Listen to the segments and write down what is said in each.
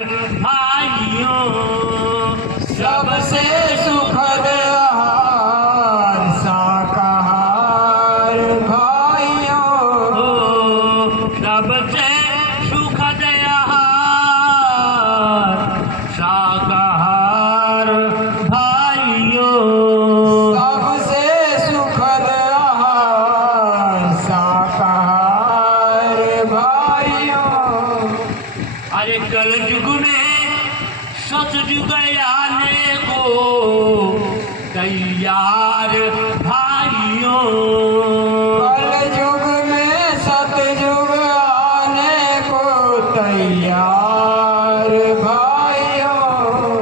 भाइयों सबसे सुखद आहार शाकाहार भाइयों। सबसे सुखद आहार शाकाहार भाइयों। सबसे सुखद आहार शाकाहार भाइयों। अरे कल युग में सतयुग आने को तैयार भाइयों। कल युग में सतयुग आने को तैयार भाइयों।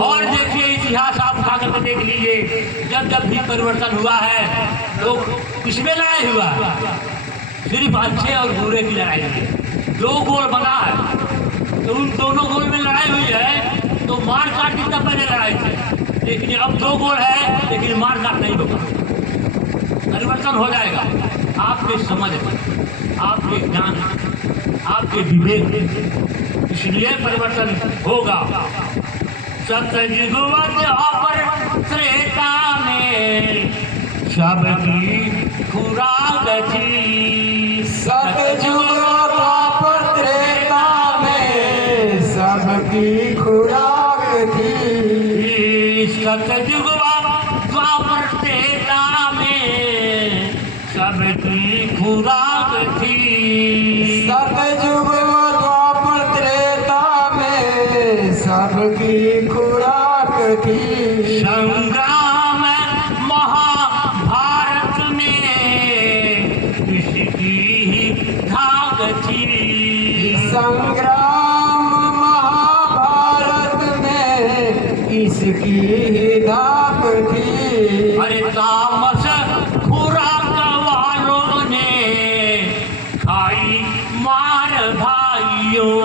और देखिए इतिहास आप उठा करके देख लीजिए, जब जब भी परिवर्तन हुआ है लोग किसमें लड़ाई हुआ, सिर्फ अच्छे और बुरे की लड़ाई हुई है। दो गोल बना है तो उन दोनों गोल में लड़ाई हुई है, तो मार काट की तब पहले लड़ाई थी, लेकिन अब दो गोल है लेकिन मार काट नहीं होगा। परिवर्तन हो जाएगा आपके समझ में, आपके ज्ञान, आपके विवेक में, इसलिए परिवर्तन होगा। सतयुग पर त्रेता में सबकी खुराक थी। सतयुग द्वापर त्रेता में सबकी खुराक थी। सतयुग द्वापर त्रेता में सबकी खुराक थी। सतयुग द्वापर त्रेता में सबकी खुराक थी। संग्राम महाभारत में इसकी ही धाक थी। संग्राम महाभारत में इसकी ही धाक थी। अरे तामस खुराक वालों ने खाई मार भाइयों।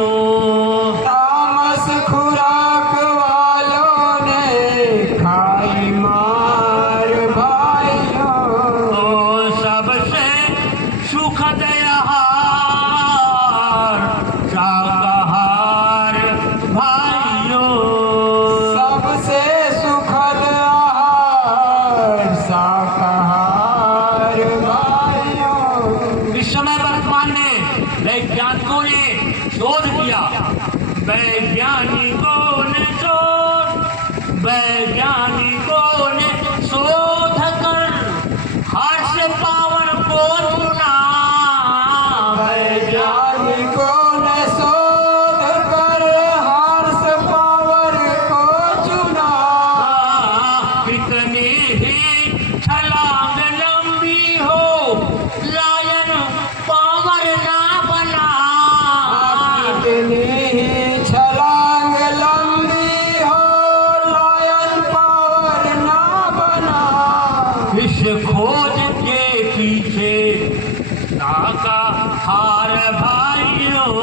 तामस खुराक वालों ने खाई मार भाइयों। तो सबसे सुखद आहार शाकाहार भाइयों। सबसे सुखद आहार शाकाहार भाइयों। इस समय वर्तमान में वैज्ञानिकों ने शोध किया, वैज्ञानिकों ने शोध कर हार्स पावर को चुना। वैज्ञानिकों ने शोध कर हॉर्स पावर को चुना। कितनी ही छलांग लंबी हो लायन पावर ना बना। कितनी ही छलांग लंबी हो लायन पावर ना बना। इस खोज के पीछे शाकाहार भाइयों।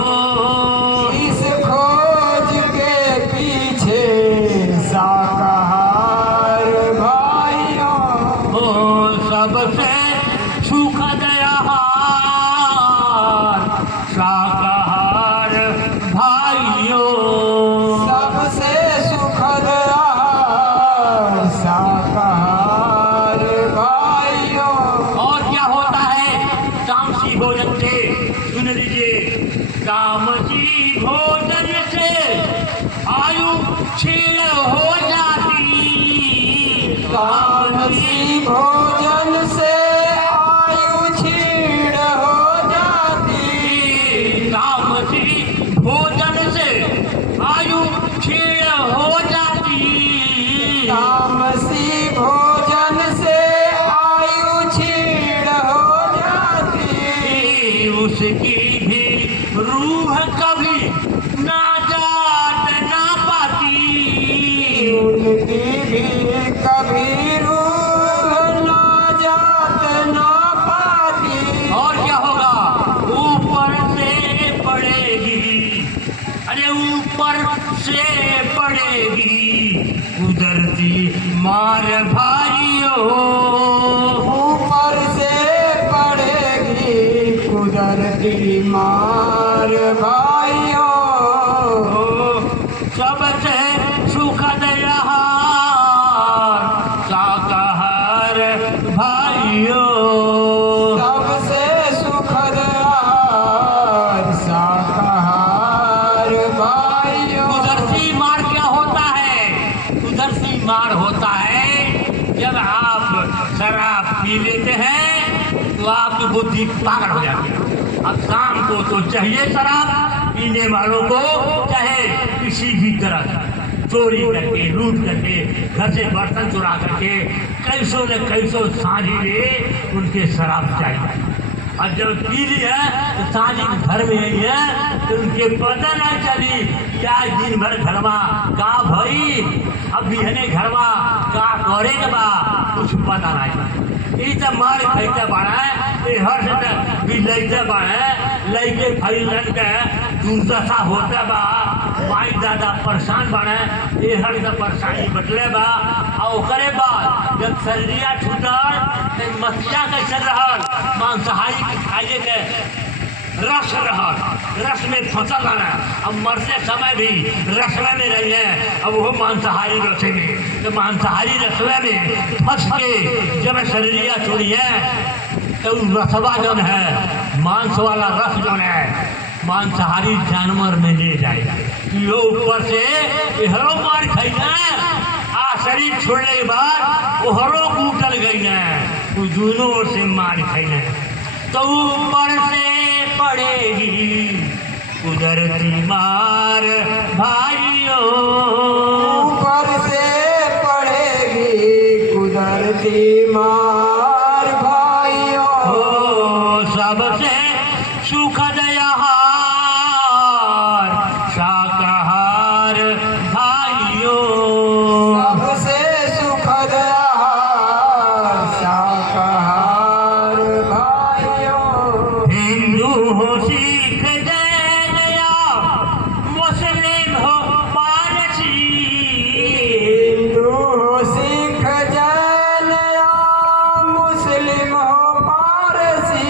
इस खोज के पीछे शाकाहार भाइयों। ओ सबसे सुखद आहार शाकाहार भाइयों। सबसे सुखद आहार शाकाहार भाइयों। और क्या होता है तामसी भोजन से, सुन लीजिए, तामसी भोजन से आयु क्षीण हो जाती। तामसी भोजन से आयु क्षीण हो जाती। तामसी भोजन से आयु क्षीण हो जाती। तामसी भोजन से आयु क्षीण हो जाती। उसकी भी रूह कभी नाजात ना पाती। उनकी भी कभी रूह ना जात ना पाती। और क्या होगा, ऊपर से पड़ेगी, अरे ऊपर से पड़ेगी कुदरती मार भाइयों। ऊपर से पड़ेगी कुदरती मार भाइयों। सबसे सुखद आहार शाकाहार भाइयों। सबसे सुखद आहार शाकाहार भाइयों। कुदरती मार क्या होता है? कुदरती मार होता है जब आप शराब पी लेते हैं तो आपकी बुद्धि पागल हो जाती है। अब शाम को तो चाहिए शराब पीने वालों को, चाहे किसी भी तरह चोरी करके लूट करके घर से बर्तन चुरा करके कैसों न कैसों सांझी ले उनके शराब चाहिए। और जब पी ली है तो सांझी घर में आई है तो उनके पता न चली क्या दिन भर घरमा का भई, अब बिहने घरमा का करे के बा कुछ पता नहीं। ई तो मार खैते बाड़ा ये हर से भी लैते बाड़ा लैके खैलन के दुर्दशा होता बा। माई दादा परेशान बाड़े ये हर से परेशानी बटले बा। और ओकरे बाद जब शरीरिया छूटल तो मसिया कैसे रहल मांसाहारी के खाए के रस रहल, रस में फसल रहना। अब मरते समय भी रसवे में रही है, अब वो मांसाहारी रसे में तो मांसाहारी रसवे में फंस के जब शरीरिया छोड़ी है तो रसवा जौन है मांस वाला रस जौन है मांसाहारी जानवर में ले जाए। यो ऊपर से हरो मार खाई ना आ शरीर छोड़ने के बाद वो हरो कूटल गई ना, वो दोनों ओर से मार खाई ना तो ऊपर से पड़ेगी कुदरती मार भाइयों। ऊपर से पड़ेगी कुदरती मार भाइयों। हो सबसे सुखद आहार शाकाहार भाइयों। सबसे सुखद आहार शाकाहार भाइयों। हिंदू हो सिख जैन या मुस्लिम हो पारसी, हिंदू हो सिख जैन या मुस्लिम हो पारसी।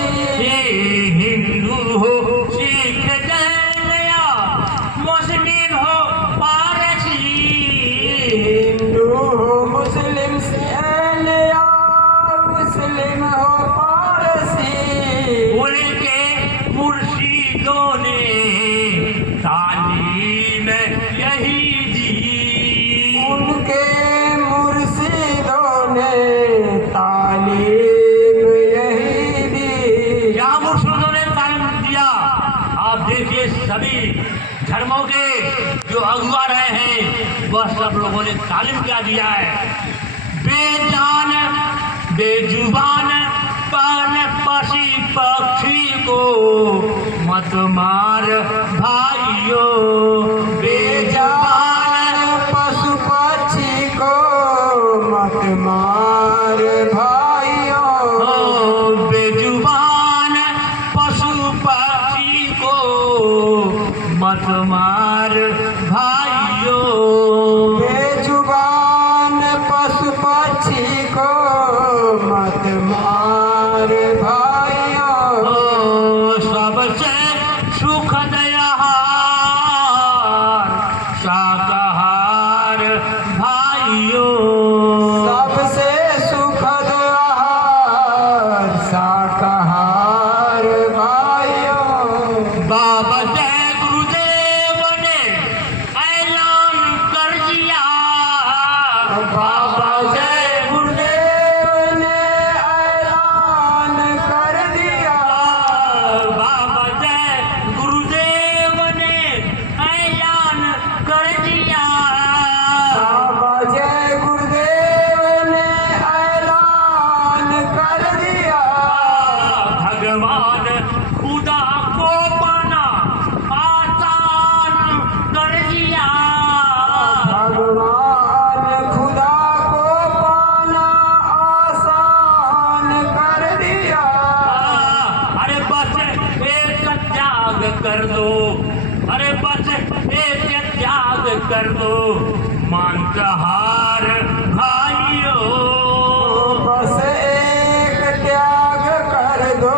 हिंदू हो सिख जैन या मुस्लिम हो पारसी, हिंदू हो मुस्लिम जैन या मुस्लिम हो पारसी। उनके मुर्शिदों ने तालीम यही दी। उनके मुर्शिदों ने तालीम यही दी। क्या मुर्शिदों ने तालीम दिया? आप देखिए सभी धर्मों के जो अगुआ रहे हैं वह सब लोगों ने तालीम क्या दिया है। बेजान बेजुबान कान पसी पक्षी को मत मार भाइयों। बेजान पशु पक्षी को मत मार भाइयों। ओ बेजुबान पशु पक्षी को मत मार भाइयों। बेजुबान पशु पक्षी को मत मार भाइयों। ओ सबसे सुखद आहार शाकाहार भाइयों। सबसे सुखद आहार शाकाहार भाइयों। बाबा जय गुरुदेव ने ऐलान कर दिया। बाबा जय गुरुदेव ने ऐलान कर दिया। बाबा जय गुरुदेव ने ऐलान कर दिया। बाबा जय गुरुदेव ने ऐलान कर दिया। भगवान खुदा को पाना आसान कर दिया। भगवान खुदा को पाना आसान कर दिया। अरे बस एक त्याग कर दो, अरे बस एक त्याग कर दो मांसाहार भाइयों। बस एक त्याग कर दो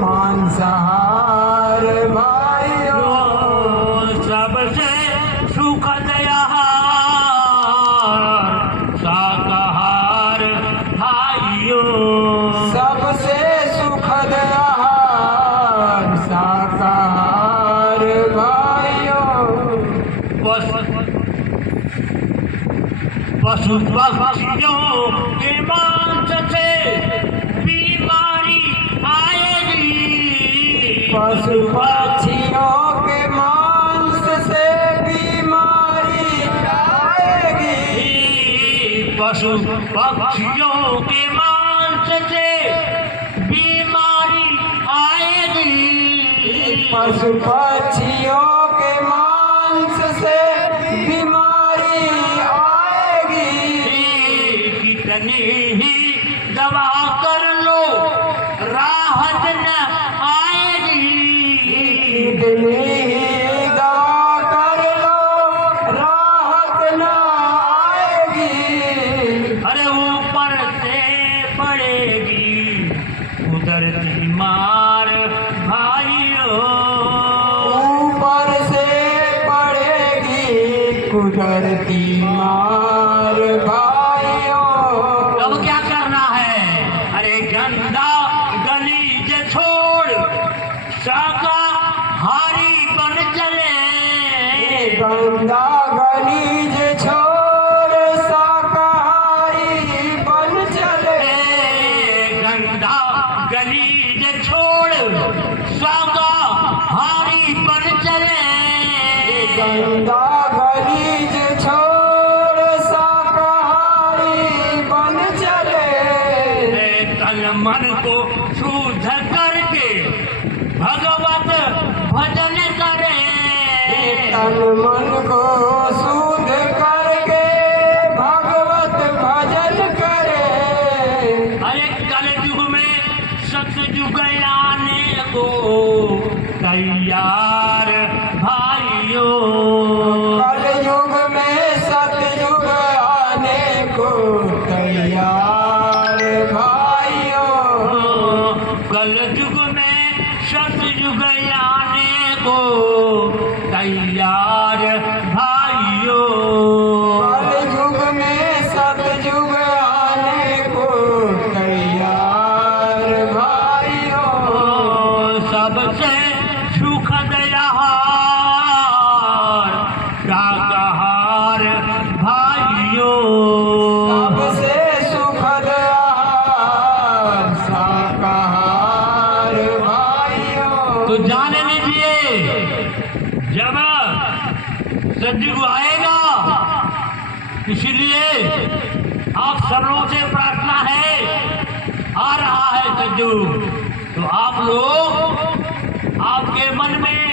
मांसाहार भाइयों। सबसे सुखद शाकाहार भाइयों। सबसे सुखद आहार शाकाहार भाइयों। पशु पक्षियों के मांस से बीमारी आएगी। पशु पक्षियों के मांस से बीमारी आएगी। पशु पक्षियों के मांस से बीमारी आएगी। पशु पक्षियों के मांस से बीमारी आएगी। कितनी ही दवा कर लो राहत न आएगी। कितनी ही दवा कर लो राहत न आएगी। अरे ऊपर से पड़ेगी कुदरती मार भाइयों। ऊपर से पड़ेगी कुदरती मार भाइयों। अब क्या करना है? अरे गंदा गलीज छोड़ शाकाहारी बन चले। गंदा गलीज छोड़ शाकाहारी बन चले। गंदा गलीज छोड़ शाकाहारी बन चले। गंदा गलीज छोड़ शाकाहारी बन चले। तन मन को शुद्ध करके भगवत भजन करे। तन मन को शुद्ध करके भगवत भजन करे। अरे कलयुग में सतयुग आने को तैयार भाइयों। कलयुग में सतयुग आने को तैयार भाइयों। कलयुग में सतयुग आने को तैयार भाइयों। कलयुग में सतयुग आने को तैयार भाइयों। सबसे सुखद आहार शाकाहार भाइयों। सबसे सुखद आहार शाकाहार भाइयों। तो जाने लीजिए जब सतयुग आएगा, इसीलिए आप सबों से प्रार्थना है, आ रहा है सतयुग, तो आप लोग आपके मन में,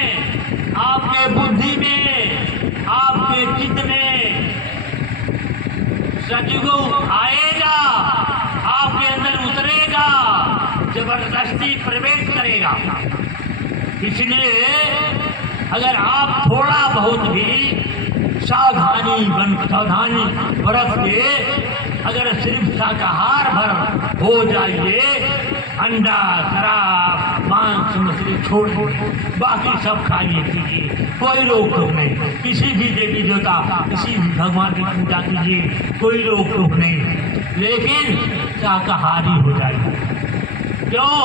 आपके बुद्धि में, आपके चित्त में सतयुग आएगा, आपके अंदर उतरेगा, जबरदस्ती प्रवेश करेगा। इसलिए अगर आप थोड़ा बहुत भी सावधानी बरत के अगर सिर्फ शाकाहार भर हो जाइए, अंडा शराब मांस मछली छोड़ दीजिए, बाकी सब खाइए पीजिए, कोई रोक टोक नहीं। किसी भी देवी देवता, किसी भी भगवान की पूजा कीजिए, कोई रोक टोक नहीं, लेकिन शाकाहारी हो जाइए। क्यों?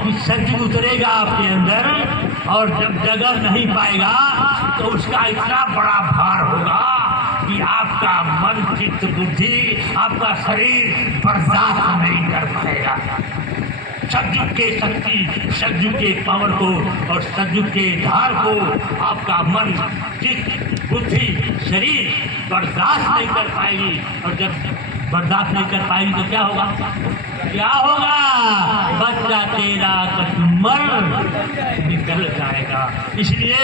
कि सतयुग उतरेगा आपके अंदर, और जब जगह नहीं पाएगा तो उसका इतना बड़ा भार होगा कि आपका मन चित्त बुद्धि, आपका शरीर बर्दाश्त नहीं कर पाएगा। सतयुग के शक्ति, सतयुग के पावर को और सतयुग के धार को आपका मन चित्त बुद्धि शरीर बर्दाश्त नहीं कर पाएगी। और जब बर्दाश्त नहीं कर पाएगी तो क्या होगा? क्या होगा? बच्चा तेरा कचुम्बर निकल जाएगा। इसलिए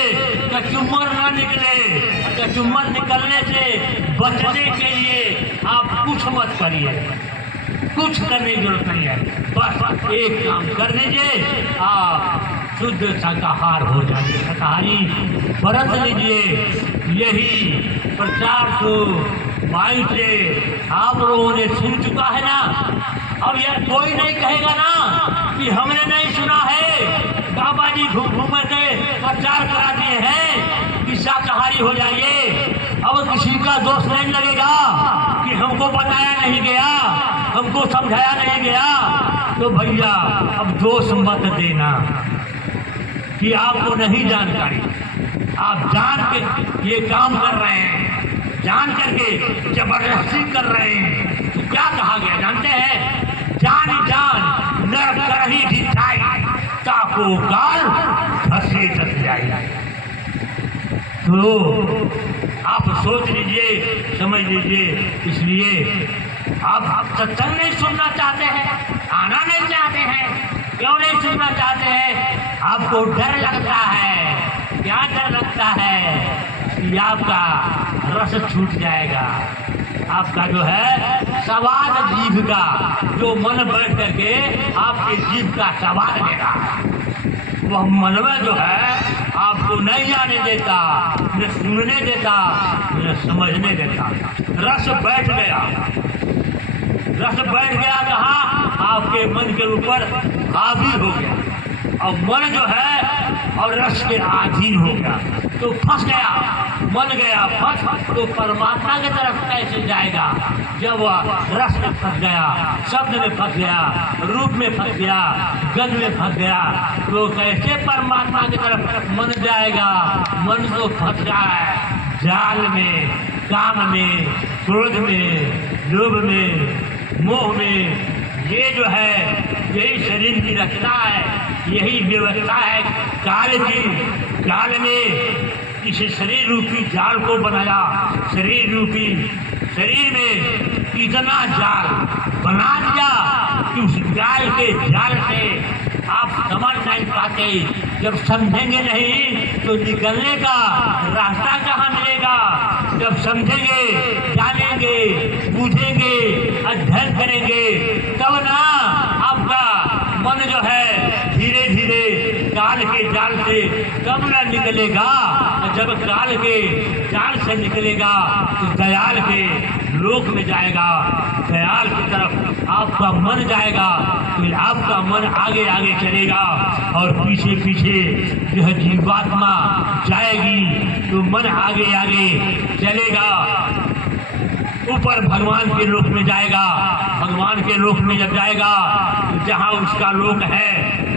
कचुम्बर ना निकले। कचुम्बर निकलने से बचने के लिए आप कुछ मत करिए, कुछ करने की जरूरत नहीं है। बस एक काम कर लीजिए, आप शुद्ध शाकाहार हो जाइए, शाकाहारी व्रत लीजिए। यही प्रचार को माइक से आप लोगों ने सुन चुका है ना। अब यार कोई नहीं कहेगा ना कि हमने नहीं सुना है। बाबा जी घूम घूम के प्रचार करा दिए हैं कि शाकाहारी हो जाइए। अब किसी का दोष नहीं लगेगा कि हमको बताया नहीं गया, हमको समझाया नहीं गया। तो भैया अब दोष मत देना कि आपको नहीं जानकारी, आप जान के ये काम कर रहे हैं, जान करके जबरदस्ती कर रहे हैं। तो क्या कहा गया जानते हैं? जान जान नर करही दिखाई, ताको काल फंसे तक जाए। तो आप सोच लीजिए, समझ लीजिए। इसलिए आप सत्संग नहीं सुनना चाहते हैं, आना नहीं चाहते हैं। क्यों नहीं सुनना चाहते हैं? आपको डर लगता है। क्या डर लगता है? कि आपका रस छूट जाएगा, आपका जो है स्वाद जीभ का, जो मन बैठ करके आपके जीभ का स्वाद लेगा, वह मन में जो है आपको नहीं आने देता, न सुनने देता, न समझने देता। रस बैठ गया, रस बैठ गया कहाँ? आपके मन के ऊपर हावी हो गया, और मन जो है और रस के अधीन हो गया, तो फंस गया। मन गया फंस, तो परमात्मा की तरफ कैसे जाएगा? जब वह रस में फंस गया, शब्द में फंस गया, रूप में फंस गया, गंध में फंस गया, तो कैसे परमात्मा की तरफ मन जाएगा? मन तो फंस गया है जाल में, काम में, क्रोध में, लोभ में, मोह में। ये जो है यही शरीर की रचना है, यही व्यवस्था है काल की। काल ने इस शरीर रूपी जाल को बनाया। शरीर रूपी शरीर में इतना जाल बना दिया कि उस जाल के जाल से आप समझ नहीं पाते। जब समझेंगे नहीं तो निकलने का रास्ता कहाँ मिलेगा? जब समझेंगे, जानेंगे, बूझेंगे, अध्ययन करेंगे, तब ना आपका मन जो है धीरे धीरे काल के जाल से कब न निकलेगा। जब काल के जाल से निकलेगा तो दयाल के लोक में जाएगा, दयाल की तरफ आपका मन जाएगा। फिर आपका मन आगे आगे चलेगा और पीछे पीछे यह जीवात्मा जाएगी, तो मन आगे आगे चलेगा, ऊपर भगवान के लोक में जाएगा। भगवान के लोक में जब जाएगा तो जहाँ उसका लोक है,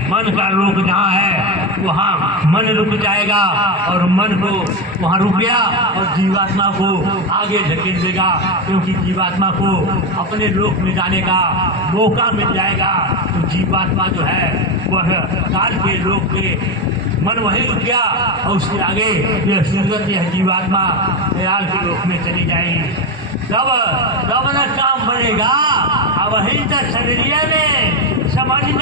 मन का लोक जहाँ है, वहाँ मन रुक जाएगा, और मन को वहाँ रुक गया और जीवात्मा को आगे धकेल देगा, क्योंकि जीवात्मा को अपने लोक में जाने का मौका मिल जाएगा। तो जीवात्मा जो है वह काल के लोक के मन वहीं रुक गया, और उसके आगे यह सुंदर यह जीवात्मा दयाल के लोक में चली जाएगी। तब न काम बनेगा। अब वहीं तक शरीर में समझ